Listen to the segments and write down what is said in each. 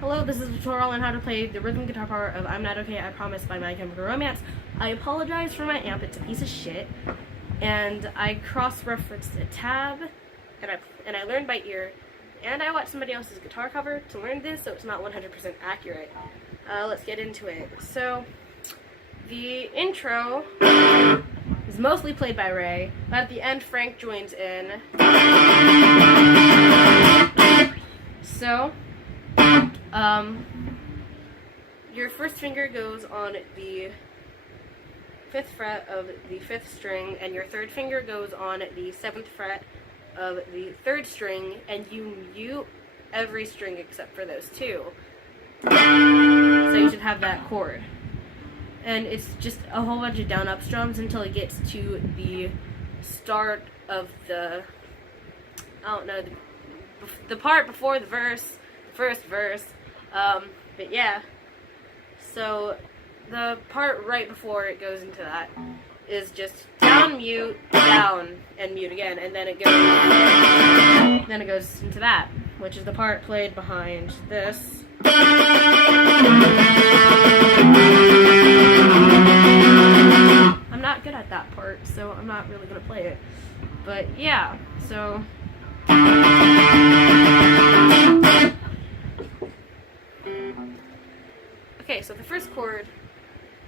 Hello, this is a tutorial on how to play the rhythm guitar part of I'm Not Okay, I Promise by My Chemical Romance. I apologize for my amp, it's a piece of shit. And I cross-referenced a tab, and I learned by ear. And I watched somebody else's guitar cover to learn this, so it's not 100% accurate. Let's get into it. So, the intro is mostly played by Ray, but at the end Frank joins in. So, your first finger goes on the 5th fret of the 5th string, and your third finger goes on the 7th fret of the 3rd string, and you mute every string except for those two. So you should have that chord. And it's just a whole bunch of down-up strums until it gets to the start of the, I don't know, the part before the verse, first verse. But yeah, so the part right before it goes into that is just down, mute, down, and mute again, and then it goes into that, which is the part played behind this. I'm not good at that part, so I'm not really gonna play it. But yeah, so okay, so the first chord,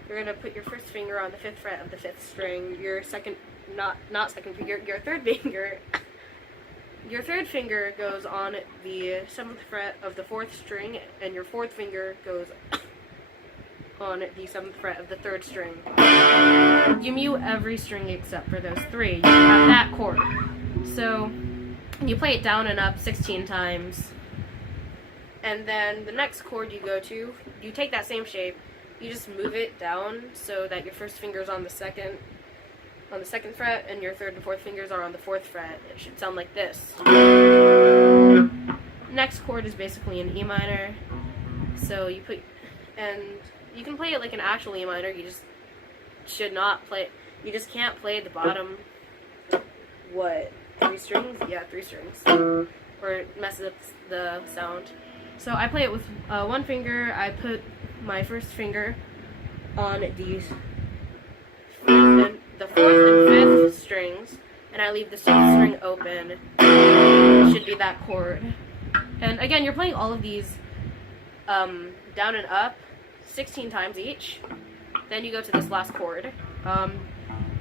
you're gonna put your first finger on the 5th fret of the 5th string. Your second, not second finger, your third finger. Your third finger goes on the 7th fret of the 4th string, and your 4th finger goes on the 7th fret of the 3rd string. You mute every string except for those three. You have that chord. So you play it down and up 16 times. And then the next chord you go to, you take that same shape, you just move it down so that your first finger's on the second fret, and your 3rd and 4th fingers are on the 4th fret. It should sound like this. Next chord is basically an E minor. So you put, and you can play it like an actual E minor, you just should not play, you just can't play the bottom, what, 3 strings? Yeah, 3 strings. Or it messes up the sound. So I play it with one finger. I put my first finger on the 4th and 5th strings, and I leave the 6th string open. It should be that chord. And again, you're playing all of these down and up 16 times each. Then you go to this last chord.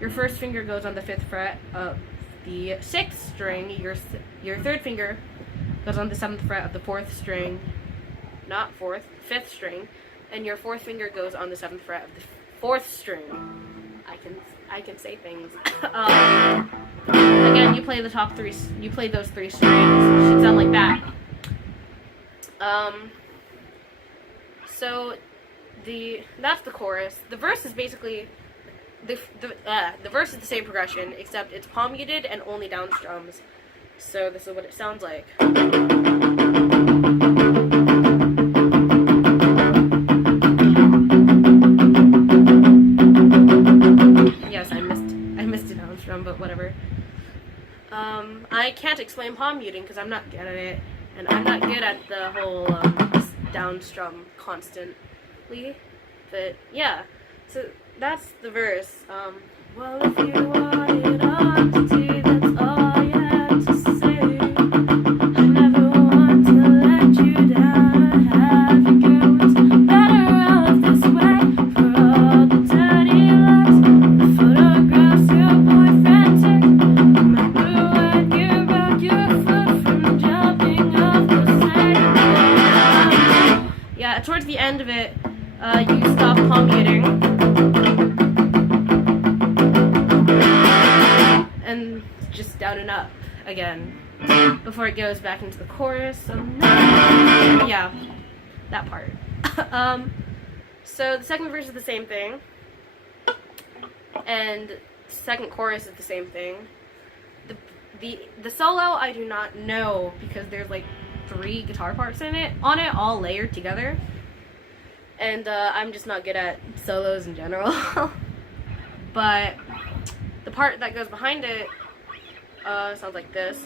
Your first finger goes on the 5th fret of the 6th string. Your third finger goes on the 7th fret of the 4th string, not 4th, 5th string, and your 4th finger goes on the 7th fret of the 4th string. I can say things. Again, you play the top 3. You play those 3 strings. It should sound like that. So that's the chorus. The verse is basically the verse is the same progression, except it's palm muted and only down strums. So this is what it sounds like. Yes, I missed a down strum, but whatever. I can't explain palm muting because I'm not good at it, and I'm not good at the whole down strum constantly. But yeah, so that's the verse. Well, if you want it on to do, that's all you have to say. I never want to let you down. I have to go. It's better off this way. For all the dirty looks, the photographs your boyfriend took. Remember when you broke your foot from jumping off the side? Yeah, towards the end of it, you stop palm muting. And just down and up again before it goes back into the chorus. So yeah, that part. So the second verse is the same thing, and the second chorus is the same thing. The solo I do not know because there's like 3 guitar parts on it all layered together, and I'm just not good at solos in general. But the part that goes behind it sounds like this.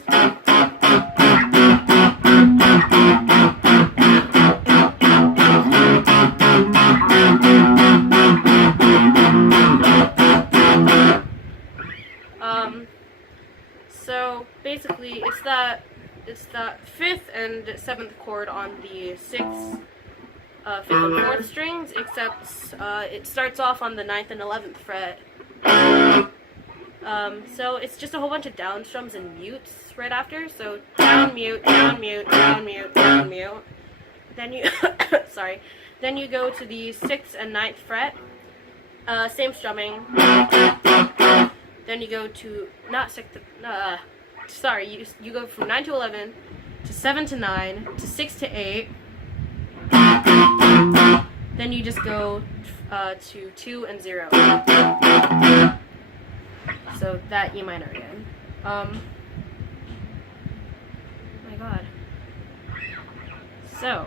and 7th chord on the 6th, 5th, and 4th strings, except it starts off on the 9th and 11th fret. So it's just a whole bunch of down strums and mutes right after. So down, mute, down, mute, down, mute, down, mute. Then you, sorry, then you go to the 6th and 9th fret, same strumming. Then you go to, not 6th, sorry, you go from 9 to 11, to 7 to 9, to 6 to 8. Then you just go to 2 and 0. So that E minor again. My god. So,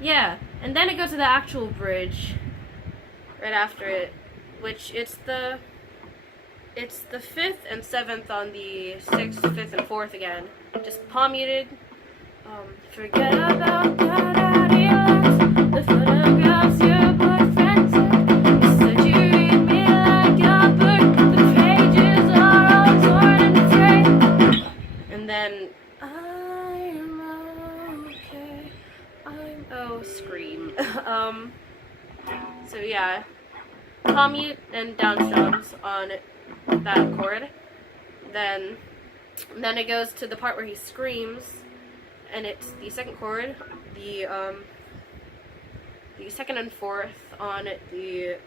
yeah, and then it goes to the actual bridge right after it, which it's the 5th and 7th on the 6th, 5th, and 4th again. Just palm muted. Forget about the photographs your boyfriend took. You said you read me like a book, but the pages are all torn and frayed. And then I'm okay. Scream. So yeah, palm mute and down strums on that chord. Then it goes to the part where he screams, and it's the 2nd chord, the 2nd and 4th on the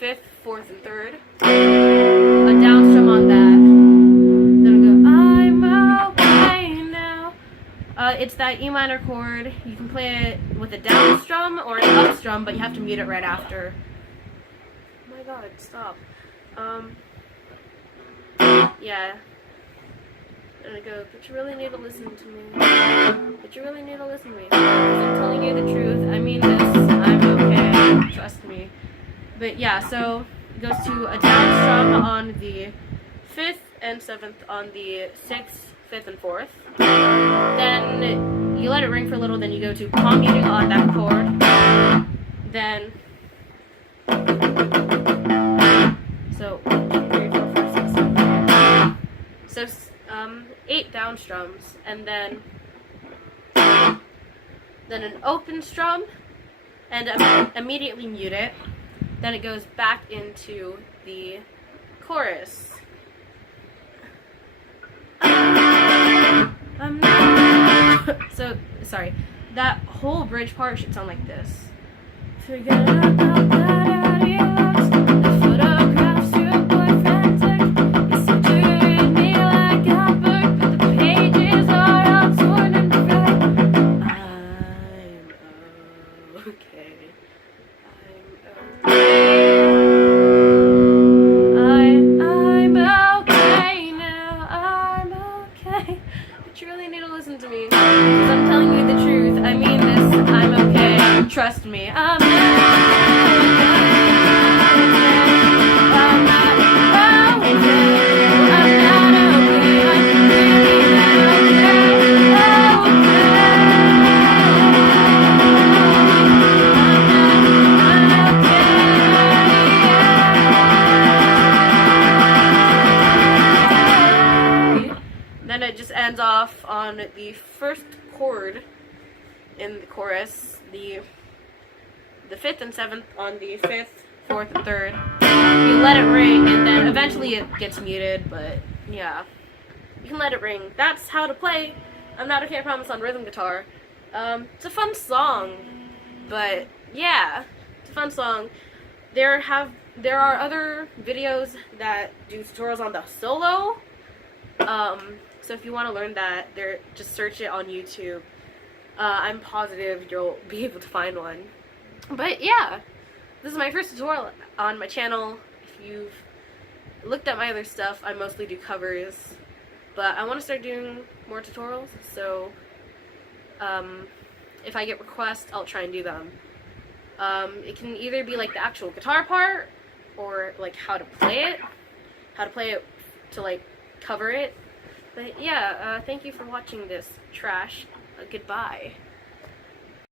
5th, 4th, and 3rd. A down strum on that. Then we go, I'm okay now. It's that E minor chord. You can play it with a down strum or an up strum, but you have to mute it right after. Oh my god, stop. Yeah. And I go, but you really need to listen to me. But you really need to listen to me. 'Cause I'm telling you the truth. I mean this. I'm okay. Trust me. But yeah, so it goes to a down strum on the 5th and 7th on the 6th, 5th, and 4th. Then you let it ring for a little, then you go to palm muting on that chord. Then, so 8 down strums, and then an open strum, and immediately mute it. Then it goes back into the chorus. So, sorry, that whole bridge part should sound like this. Forget about that the photographs your boyfriend took. You said you read me like a book, but the pages are all torn and frayed. I'm okay. I'm okay now. I'm okay. But you really need to listen to me, because I'm telling you the truth. I mean this. I'm okay. Trust me. I'm then it just ends off on the 1st chord in the chorus, the 5th and 7th on the 5th, 4th, and 3rd. You let it ring, and then eventually it gets muted, but yeah, you can let it ring. That's how to play I'm Not Okay, I Promise on rhythm guitar. It's a fun song, but yeah, it's a fun song. There are other videos that do tutorials on the solo. So if you want to learn that, just search it on YouTube. I'm positive you'll be able to find one. But yeah, this is my first tutorial on my channel. If you've looked at my other stuff, I mostly do covers. But I want to start doing more tutorials, so if I get requests, I'll try and do them. It can either be like the actual guitar part, or like how to play it to like cover it. But yeah, thank you for watching this trash. Goodbye.